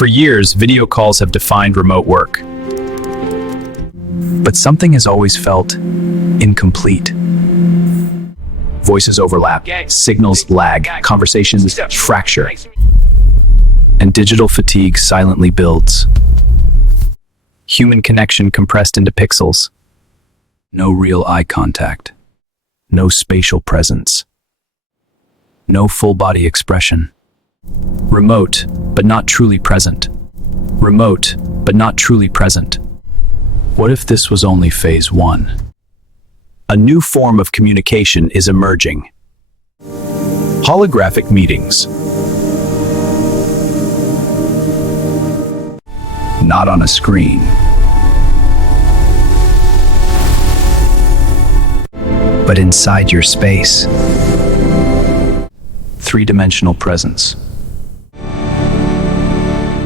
For years, video calls have defined remote work. But something has always felt incomplete. Voices overlap, signals lag, conversations fracture, and digital fatigue silently builds. Human connection compressed into pixels. No real eye contact. No spatial presence. No full body expression. Remote, but not truly present. Remote, but not truly present. What if this was only phase one? A new form of communication is emerging. Holographic meetings. Not on a screen, but inside your space. Three-dimensional presence.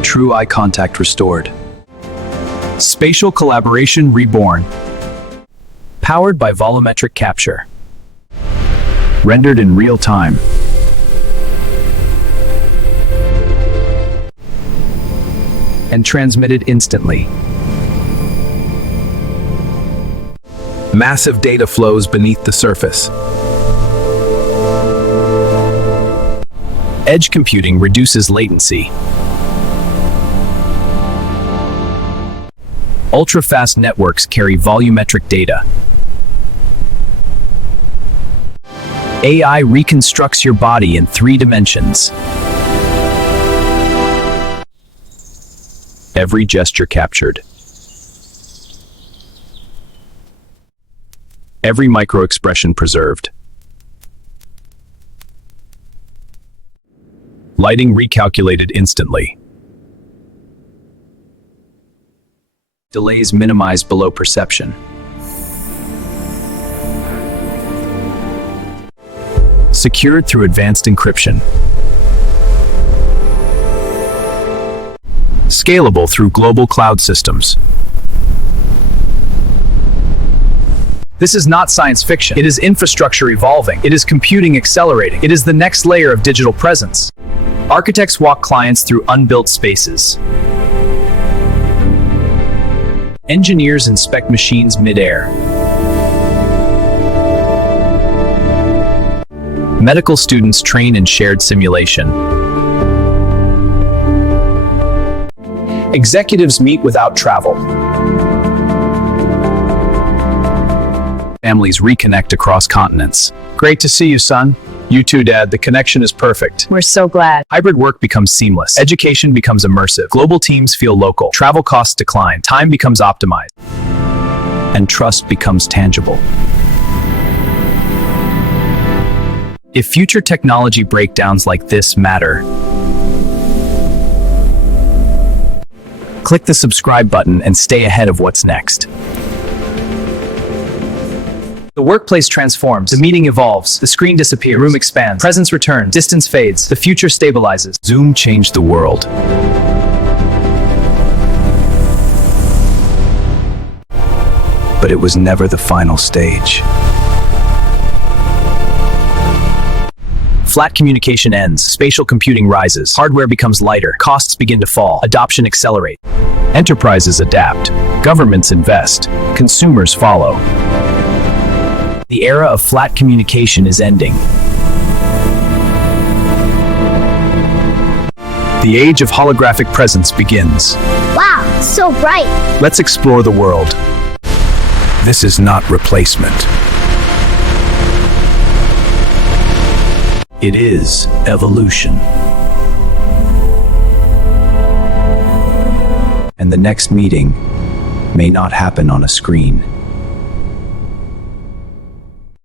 True eye contact restored. Spatial collaboration reborn. Powered by volumetric capture. Rendered in real time. And transmitted instantly. Massive data flows beneath the surface. Edge computing reduces latency. Ultra-fast networks carry volumetric data. AI reconstructs your body in 3 dimensions. Every gesture captured. Every micro-expression preserved. Lighting recalculated instantly. Delays minimized below perception. Secured through advanced encryption. Scalable through global cloud systems. This is not science fiction. It is infrastructure evolving. It is computing accelerating. It is the next layer of digital presence. Architects walk clients through unbuilt spaces. Engineers inspect machines mid-air. Medical students train in shared simulation. Executives meet without travel. Families reconnect across continents. Great to see you, son. You too, Dad. The connection is perfect. We're so glad. Hybrid work becomes seamless. Education becomes immersive. Global teams feel local. Travel costs decline. Time becomes optimized. And trust becomes tangible. If future technology breakdowns like this matter, click the subscribe button and stay ahead of what's next. The workplace transforms, the meeting evolves, the screen disappears, the room expands, presence returns, distance fades, the future stabilizes. Zoom changed the world. But it was never the final stage. Flat communication ends, spatial computing rises, hardware becomes lighter, costs begin to fall, adoption accelerates. Enterprises adapt, governments invest, consumers follow. The era of flat communication is ending. The age of holographic presence begins. Wow, so bright. Let's explore the world. This is not replacement. It is evolution. And the next meeting may not happen on a screen.